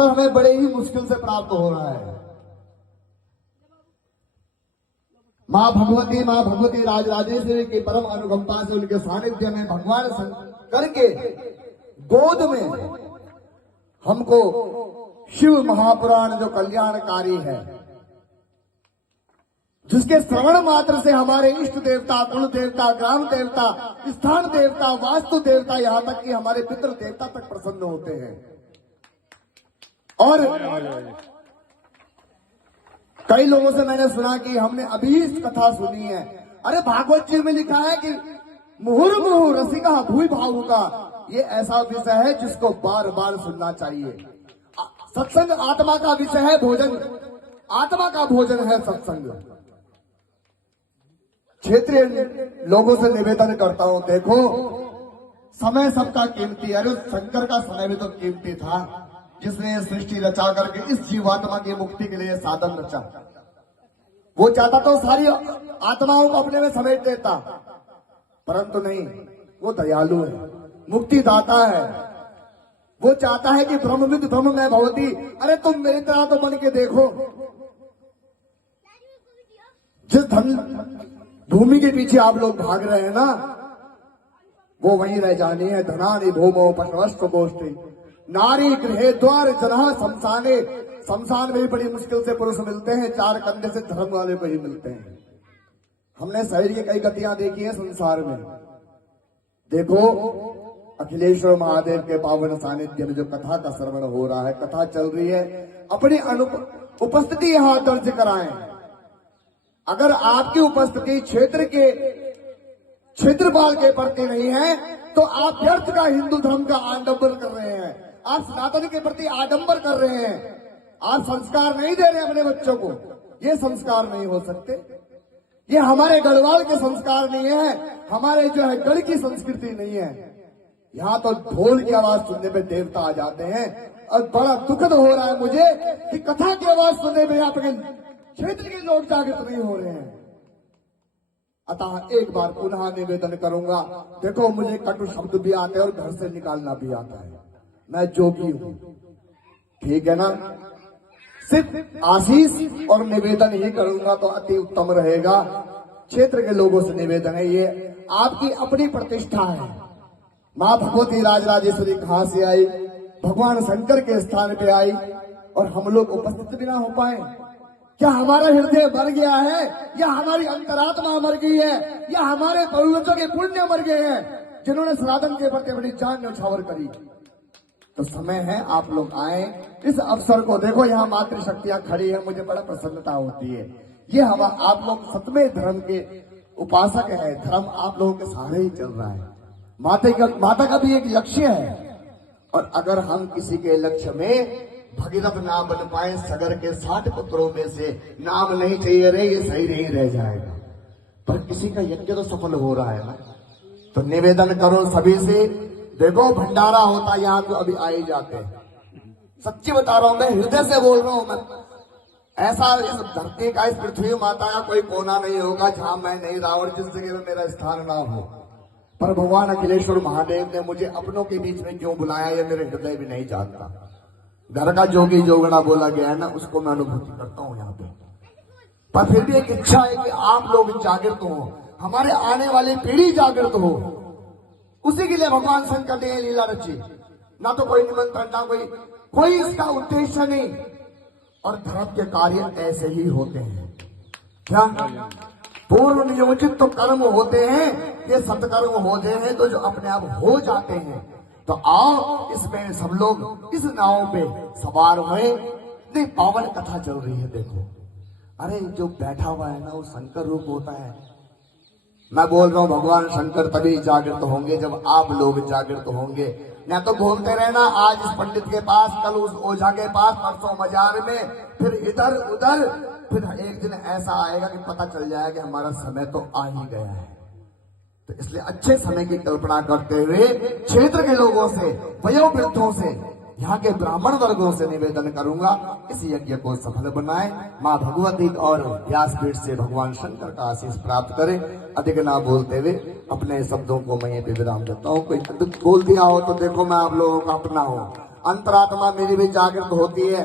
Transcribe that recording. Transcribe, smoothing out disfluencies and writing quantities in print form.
अवसर हमें बड़े ही मुश्किल से प्राप्त हो रहा है। मां भगवती राजराजेश्वरी की परम अनुकंपा से उनके सानिध्य में भगवान शंकर के गोद में हमको शिव महापुराण जो कल्याणकारी है, जिसके श्रवण मात्र से हमारे इष्ट देवता, कुल देवता, ग्राम देवता, स्थान देवता, वास्तु देवता, यहां तक कि हमारे पितृ देवता तक प्रसन्न होते हैं। और कई लोगों से मैंने सुना कि हमने अभी इस कथा सुनी है। अरे भागवत जी में लिखा है कि मुहुर्मुहु रसिका भूय भावुका, ये ऐसा विषय है जिसको बार बार सुनना चाहिए। सत्संग आत्मा का विषय है, भोजन आत्मा का भोजन है सत्संग। क्षेत्रीय लोगों से निवेदन करता हूं, देखो समय सबका कीमती। अरे शंकर का समय भी तो कीमती था, जिसने सृष्टि रचा करके इस जीवात्मा की मुक्ति के लिए साधन रचा। वो चाहता तो सारी आत्माओं को अपने में समेट देता, परंतु नहीं, वो दयालु है, मुक्ति दाता है। वो चाहता है कि ब्रह्मविद ब्रह्म में भवती। अरे तुम मेरी तरह तो बन के देखो। जिस धन भूमि के पीछे आप लोग भाग रहे हैं ना, वो वहीं रह जानी है। धनानि भूमो पशवस्व गोष्ठी नारी गृहे द्वार जनाह शमशाने। शमशान में भी बड़ी मुश्किल से पुरुष मिलते हैं, चार कंधे से धर्म वाले को ही मिलते हैं। हमने शरीर की कई गतियां देखी हैं संसार में। देखो अखिलेश्वर महादेव के पावन सानिध्य में जो कथा का श्रवण हो रहा है, कथा चल रही है, अपनी उपस्थिति यहां दर्ज कराएं। अगर आपकी उपस्थिति क्षेत्र के क्षेत्रपाल के प्रति नहीं है तो आप व्यर्थ का हिंदू धर्म का आडंबर कर रहे हैं, आप सनातन के प्रति आडंबर कर रहे हैं, आप संस्कार नहीं दे रहे अपने बच्चों को। ये संस्कार नहीं हो सकते, ये हमारे गढ़वाल के संस्कार नहीं है, हमारे जो है गढ़ की संस्कृति नहीं है। यहां तो ढोल की आवाज सुनने पे देवता आ जाते हैं। और बड़ा दुखद हो रहा है मुझे कि कथा की आवाज सुनने में आपके क्षेत्र के लोग जागृत नहीं हो रहे हैं। अतः एक बार पुनः निवेदन करूंगा, देखो मुझे कटु शब्द भी आते हैं और घर से निकालना भी आता है, मैं जोगी हूं, ठीक है ना। सिर्फ आशीष और निवेदन ही करूंगा तो अति उत्तम रहेगा। क्षेत्र के लोगों से निवेदन है, ये आपकी अपनी प्रतिष्ठा है। मां भगवती राजराजेश्वरी कहां से आई? भगवान शंकर के स्थान पे आई, और हम लोग उपस्थित भी ना हो पाए। क्या हमारा हृदय मर गया है, या हमारी अंतरात्मा मर गई है, या हमारे पूर्वजों के पुण्य मर गए हैं जिन्होंने सनातन के प्रति अपनी जान न्यौछावर करी? तो समय है आप लोग आए, इस अवसर को देखो। यहाँ मातृशक्तियां खड़ी है, मुझे बड़ा प्रसन्नता होती है। ये हवा आप लोग सतमे धर्म के उपासक है, धर्म आप लोगों के सहारे ही चल रहा है। माता का भी एक लक्ष्य है, और अगर हम किसी के लक्ष्य में भगीरथ ना बन पाए, सगर के 60 पुत्रों में से नाम नहीं चाहिए रे, ये सही नहीं रह जाएगा। पर किसी का यज्ञ तो सफल हो रहा है ना। तो निवेदन करो सभी से, देखो भंडारा होता यहाँ तो अभी आ ही जाते हैं। सच्ची बता रहा हूं, मैं हृदय से बोल रहा हूं। मैं ऐसा इस धरती का, इस पृथ्वी माता का कोई कोना नहीं होगा जहां मैं नहीं रहा और जिस जगह में मेरा स्थान ना हो। पर भगवान अखिलेश्वर महादेव ने मुझे अपनों के बीच में क्यों बुलाया, ये मेरे हृदय भी नहीं जानता। घर का जोगी जोगड़ा बोला गया है ना, उसको मैं अनुभूति करता हूं यहाँ पे। पर फिर भी एक इच्छा है कि आप लोग जागृत हो, हमारे आने वाली पीढ़ी जागृत हो। उसी के लिए भगवान शंकर ने लीला रची। ना तो कोई निमंत्रण, ना कोई इसका उद्देश्य नहीं। और धर्म के कार्य ऐसे ही होते हैं। क्या पूर्व नियोजित तो कर्म होते हैं, ये सत्कर्म होते हैं तो जो अपने आप हो जाते हैं। तो आओ इसमें सब लोग इस नाव पे सवार हुए। नहीं, पावन कथा चल रही है। देखो, अरे जो बैठा हुआ है ना, वो शंकर रूप होता है। मैं बोल रहा हूं भगवान शंकर तभी जागृत होंगे जब आप लोग जागृत होंगे। न तो घूमते रहना, आज इस पंडित के पास, कल उस ओझा के पास, परसों बाजार में, फिर इधर उधर। फिर एक दिन ऐसा आएगा कि पता चल जाएगा कि हमारा समय तो आ ही गया है। तो इसलिए अच्छे समय की कल्पना करते हुए क्षेत्र के लोगों से, वयोवृद्धों से, यहाँ के ब्राह्मण वर्गों से निवेदन करूंगा, इस यज्ञ को सफल बनाए। माँ भगवती और व्यासपीठ से भगवान शंकर का आशीष प्राप्त करें। अधिक ना बोलते हुए अपने शब्दों को मैं ये विराम देता हूँ। कोई बोल दिया हो तो देखो मैं आप लोगों का अपना हूँ। अंतरात्मा मेरी भी जागृत होती है।